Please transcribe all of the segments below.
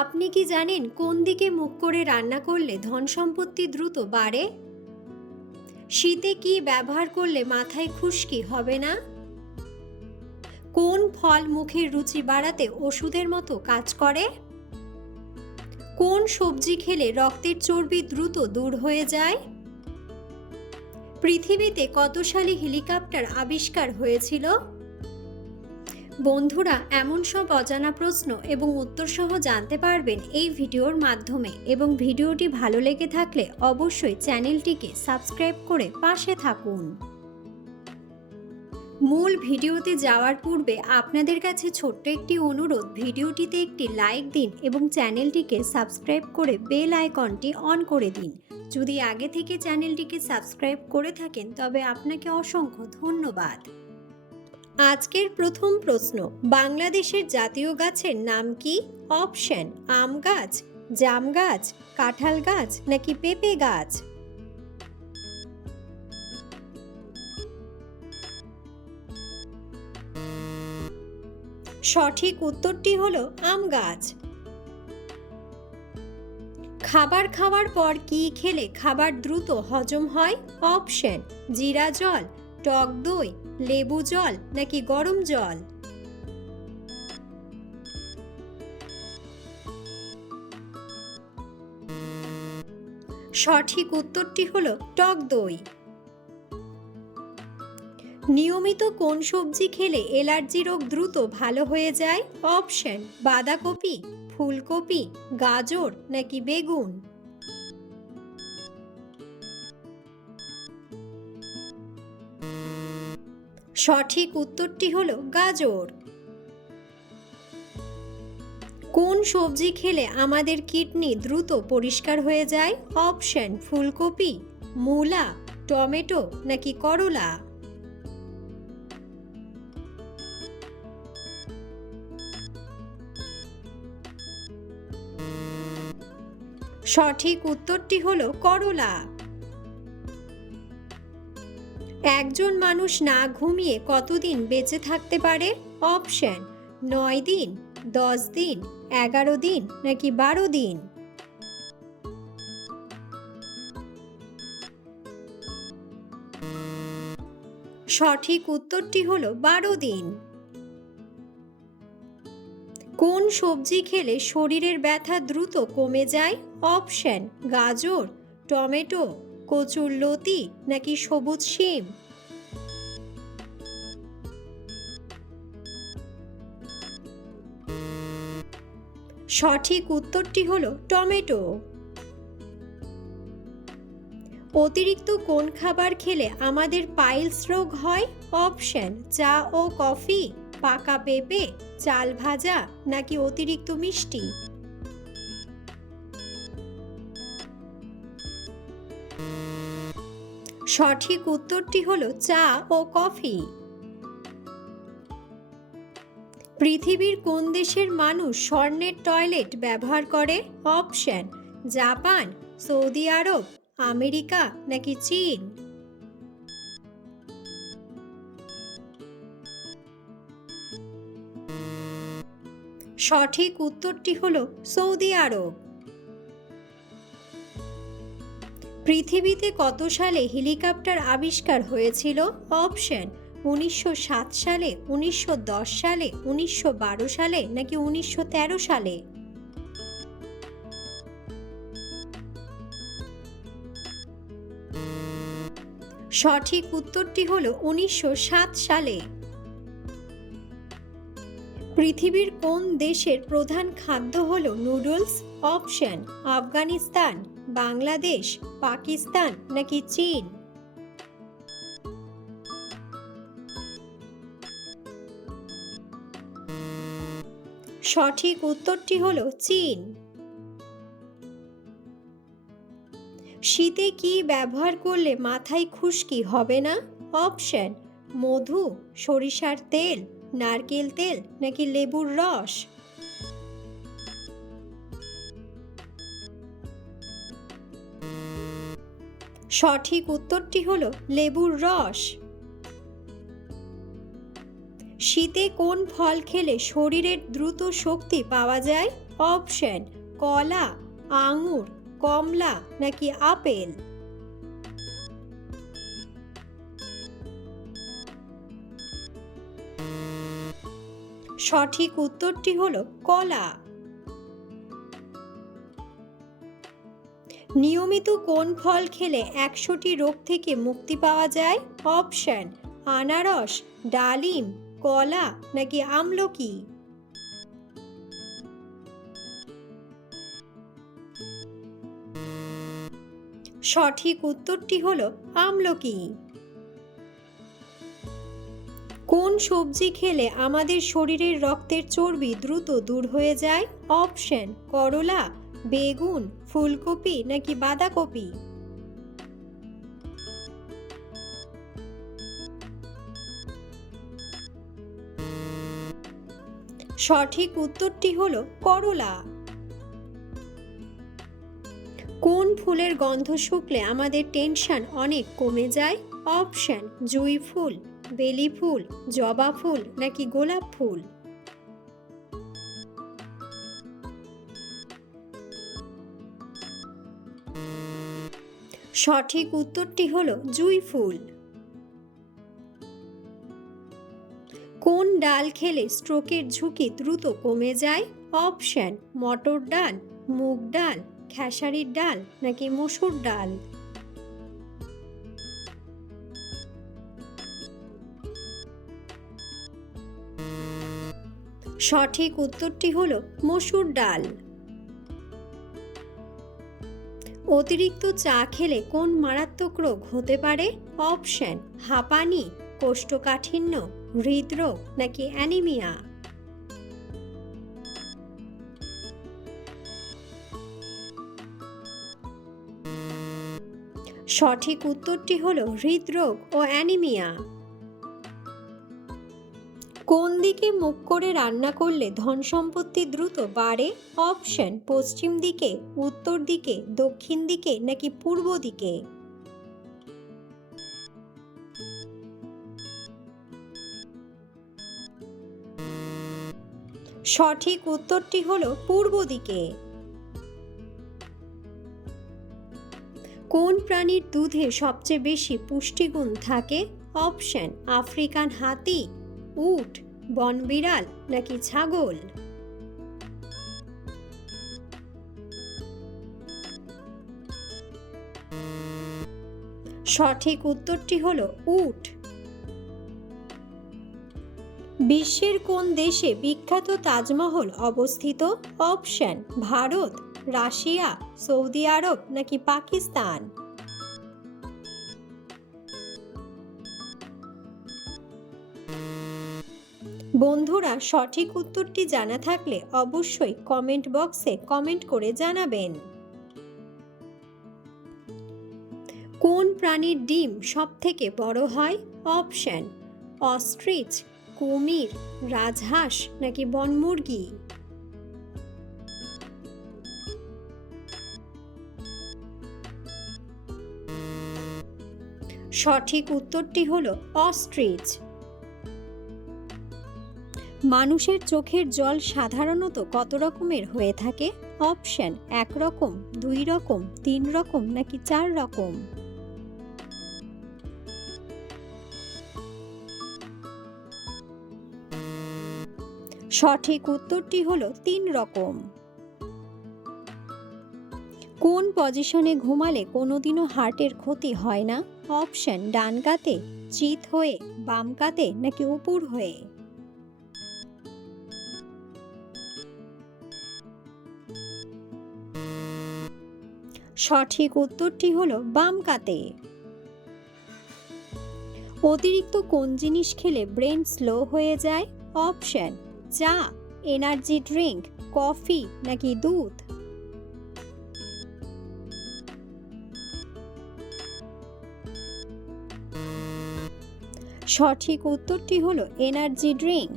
আপনি কি জানেন কোন দিকে মুখ করে রান্না করলে ধন সম্পত্তি দ্রুত বাড়ে? শীতে কি ব্যবহার করলে মাথায় খুশকি হবে না? কোন ফল মুখের রুচি বাড়াতে ওষুধের মতো কাজ করে? কোন সবজি খেলে রক্তের চর্বি দ্রুত দূর হয়ে যায়? পৃথিবীতে কত সালে হেলিকপ্টার আবিষ্কার হয়েছিল? বন্ধুরা, এমন সব অজানা প্রশ্ন এবং উত্তর সহ জানতে পারবেন এই ভিডিওর মাধ্যমে, এবং ভিডিওটি ভালো লেগে থাকলে অবশ্যই চ্যানেলটিকে সাবস্ক্রাইব করে পাশে থাকুন। মূল ভিডিওতে যাওয়ার পূর্বে আপনাদের কাছে ছোট্ট একটি অনুরোধ, ভিডিওটিতে একটি লাইক দিন এবং চ্যানেলটিকে সাবস্ক্রাইব করে বেল আইকনটি অন করে দিন। যদি আগে থেকে চ্যানেলটিকে সাবস্ক্রাইব করে থাকেন তবে আপনাকে অসংখ্য ধন্যবাদ। আজকের প্রথম প্রশ্ন, বাংলাদেশের জাতীয় গাছের নাম কি? অপশন: আম গাছ, জাম গাছ, কাঁঠাল গাছ নাকি পেঁপে গাছ? সঠিক উত্তরটি হলো আম গাছ। খাবার খাওয়ার পর কি খেলে খাবার দ্রুত হজম হয়? অপশন: জিরা জল, টক দই, লেবু জল নাকি গরম জল? সঠিক উত্তরটি হলো টক দই। নিয়মিত কোন সবজি খেলে অ্যালার্জি রোগ দ্রুত ভালো হয়ে যায়? অপশন: বাঁধাকপি, ফুলকপি, গাজর নাকি বেগুন? সঠিক উত্তরটি হলো গাজর। কোন সবজি খেলে আমাদের কিডনি দ্রুত পরিষ্কার হয়ে যায়? অপশন: ফুলকপি, মূলা, টমেটো নাকি করলা? সঠিক উত্তরটি হলো করলা। একজন মানুষ না ঘুমিয়ে কতদিন বেঁচে থাকতে পারে? অপশন: 9 দিন, 10 দিন, 11 দিন নাকি 12 দিন? সঠিক উত্তরটি হলো 12 দিন। কোন সবজি খেলে শরীরের ব্যথা দ্রুত কমে যায়? অপশন: গাজর, টমেটো, কচুর লতি নাকি সবুজ শিম? সঠিক উত্তরটি হলো টমেটো। অতিরিক্ত কোন খাবার খেলে আমাদের পাইলস রোগ হয়? অপশন: চা ও কফি, পাকা পেঁপে, চাল ভাজা নাকি অতিরিক্ত মিষ্টি? সঠিক উত্তরটি হলো চা ও কফি। পৃথিবীর কোন দেশের মানুষ স্বর্ণের টয়লেট ব্যবহার করে? অপশন: জাপান, সৌদি আরব, আমেরিকা নাকি চীন? সঠিক উত্তরটি হলো সৌদি আরব। পৃথিবীতে কত সালে হেলিকপ্টার আবিষ্কার হয়েছিল? অপশন: 1907 সালে, 1910 সালে, 1912 সালে নাকি 1913 সালে? সঠিক উত্তরটি হলো 1907 সালে। পৃথিবীর কোন দেশের প্রধান খাদ্য হলো নুডলস? অপশন: আফগানিস্তান, বাংলাদেশ, পাকিস্তান নাকি চীন? সঠিক উত্তরটি হলো চীন। শীতে কি ব্যবহার করলে মাথায় খুশকি হবে না? অপশন: মধু, সরিষার তেল, নারকেল তেল নাকি লেবুর রস? সঠিক উত্তরটি হলো লেবুর রস। শীতে কোন ফল খেলে শরীরের দ্রুত শক্তি পাওয়া যায়? অপশন: কলা, আঙুর, কমলা নাকি আপেল। সঠিক উত্তরটি হলো কলা। নিয়মিত কোন ফল খেলে 100টি রোগ থেকে মুক্তি পাওয়া যায়? অপশন: আনারস, ডালিম, কলা নাকি আমলকি। সঠিক উত্তরটি হলো আমলকি। কোন সবজি খেলে আমাদের শরীরের রক্তের চর্বি দ্রুত দূর হয়ে যায়? অপশন: করলা, বেগুন, ফুলকপি নাকি বাঁধাকপি। সঠিক উত্তরটি হলো করলা। কোন ফুলের গন্ধ শুকলে আমাদের টেনশন অনেক কমে যায়? অপশন: জুঁই ফুল, বেলি ফুল, জবা ফুল নাকি গোলাপ ফুল। সঠিক উত্তরটি হলো জুঁই ফুল। কোন ডাল খেলে স্ট্রোকের ঝুঁকি দ্রুত কমে যায়? অপশন: মটর ডাল, মুগ ডাল, খেসারির ডাল নাকি মসুর ডাল। সঠিক উত্তরটি হলো মসুর ডাল। অতিরিক্ত চা খেলে কোন মারাত্মক রোগ হতে পারে? অপশন: হাঁপানি, কোষ্ঠকাঠিন্য, হৃদরোগ নাকি অ্যানিমিয়া। সঠিক উত্তরটি হলো হৃদরোগ ও অ্যানিমিয়া। কোন দিকে মুখ করে রান্না করলে ধন সম্পত্তি দ্রুত বাড়ে? অপশন: পশ্চিম দিকে, উত্তর দিকে, দক্ষিণ দিকে নাকি পূর্ব দিকে। সঠিক উত্তরটি হলো পূর্ব দিকে। কোন প্রাণীর দুধে সবচেয়ে বেশি পুষ্টিগুণ থাকে? অপশন: আফ্রিকান হাতি, উট, বনবিড়াল নাকি ছাগল। সঠিক উত্তরটি হলো উট। বিশ্বের কোন দেশে বিখ্যাত তাজমহল অবস্থিত? অপশন: ভারত, রাশিয়া, সৌদি আরব নাকি পাকিস্তান। বন্ধুরা, সঠিক উত্তরটি জানা থাকলে অবশ্যই কমেন্ট বক্সে কমেন্ট করে জানাবেন। কোন প্রাণীর ডিম সবথেকে বড় হয়? অপশন: অস্ট্রিচ, কুমির, রাজহাঁস নাকি বনমুরগি। সঠিক উত্তরটি হলো অস্ট্রিচ। মানুষের চোখের জল সাধারণত কত রকমের হয়ে থাকে? অপশন: 1 রকম, 2 রকম, 3 রকম নাকি 4 রকম। সঠিক উত্তরটি হলো 3 রকম। কোন পজিশনে ঘুমালে কোনোদিনও হার্টের ক্ষতি হয় না? অপশন: ডান কাতে, চিত হয়ে, বাম কাতে নাকি উপর হয়ে। সঠিক উত্তরটি হলো বাম কাতে। অতিরিক্ত কোন জিনিস খেলে ব্রেন স্লো হয়ে যায়? অপশন: চা, এনার্জি ড্রিঙ্ক, কফি নাকি দুধ। সঠিক উত্তরটি হলো এনার্জি ড্রিঙ্ক।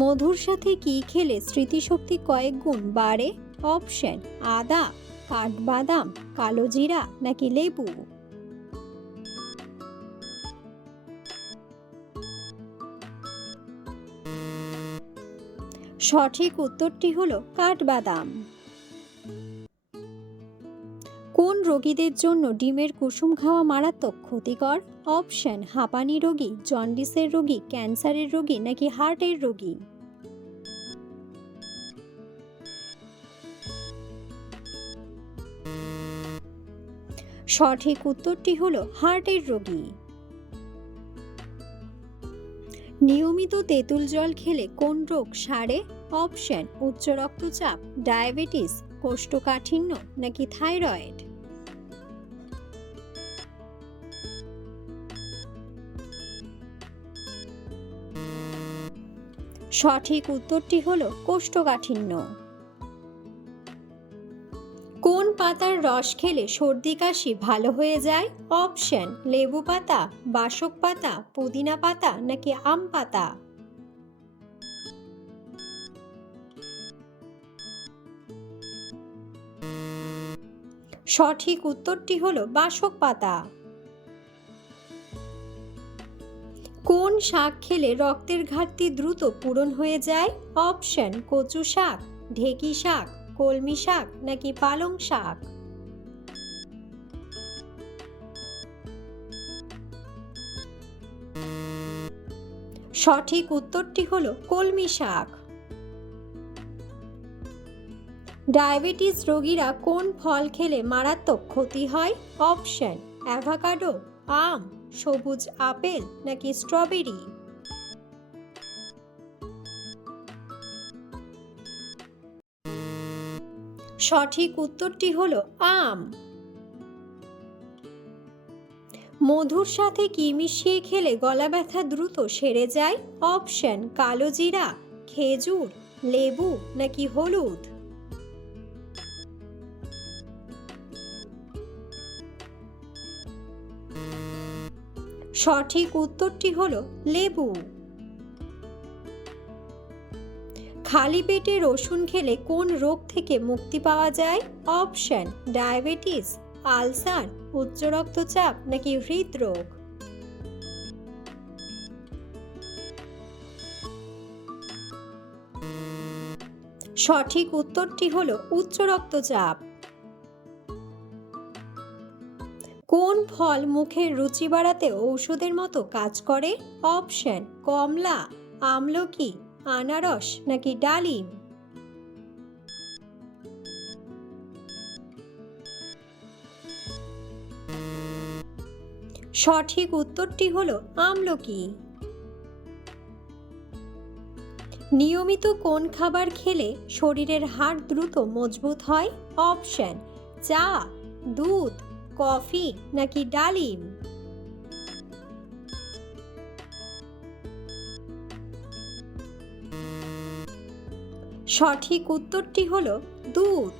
মধুর সাথে কি খেলে স্মৃতিশক্তি কয়েক গুণ বাড়ে? অপশন: আদা, কাঠবাদাম, কালো জিরা নাকি লেবু। সঠিক উত্তরটি হলো কাঠবাদাম। কোন রোগীদের জন্য ডিমের কুসুম খাওয়া মারাত্মক ক্ষতিকর? অপশন: হাঁপানি রোগী, জন্ডিসের রোগী, ক্যান্সারের রোগী নাকি হার্টের রোগী। সঠিক উত্তরটি হলো হার্টের রোগী। নিয়মিত তেঁতুল জল খেলে কোন রোগ সারে? অপশন: উচ্চ রক্তচাপ, ডায়াবেটিস, কোষ্ঠকাঠিন্য নাকি থাইরয়েড। সঠিক উত্তরটি হলো কোষ্ঠকাঠিন্য। কোন পাতার রস খেলে সর্দি কাশি ভালো হয়ে যায়? অপশন: লেবু পাতা, বাসক পাতা, পুদিনা পাতা নাকি আম পাতা। সঠিক উত্তরটি হলো বাসক পাতা। কোন শাক খেলে রক্তের ঘাটতি দ্রুত পূরণ হয়ে যায়? অপশন: কচু শাক, ঢেঁকি শাক, কলমি শাক নাকি পালং শাক। সঠিক উত্তরটি হলো কলমি শাক। ডায়াবেটিস রোগীরা কোন ফল খেলে মারাত্মক ক্ষতি হয়? অপশন: অ্যাভোকাডো, আম, সবুজ আপেল নাকি স্ট্রবেরি। সঠিক উত্তরটি হলো আম। মধুর সাথে কি মিশিয়ে খেলে গলা ব্যথা দ্রুত সেরে যায়? অপশন: কালো জিরা, খেজুর, লেবু নাকি হলুদ। সঠিক উত্তরটি হলো লেবু। খালি পেটে রসুন খেলে কোন রোগ থেকে মুক্তি পাওয়া যায়? অপশন: ডায়াবেটিস, আলসার, উচ্চ রক্তচাপ নাকি হৃদরোগ। সঠিক উত্তরটি হলো উচ্চ রক্তচাপ। কোন ফল মুখের রুচি বাড়াতে ঔষধের মতো কাজ করে? অপশন: কমলা, আমলকি, আনারস নাকি ডালিম। সঠিক উত্তরটি হলো আমলকি। নিয়মিত কোন খাবার খেলে শরীরের হাড় দ্রুত মজবুত হয়? অপশন: চা, দুধ, কফি নাকি ডালিম। সঠিক উত্তরটি হলো দুধ।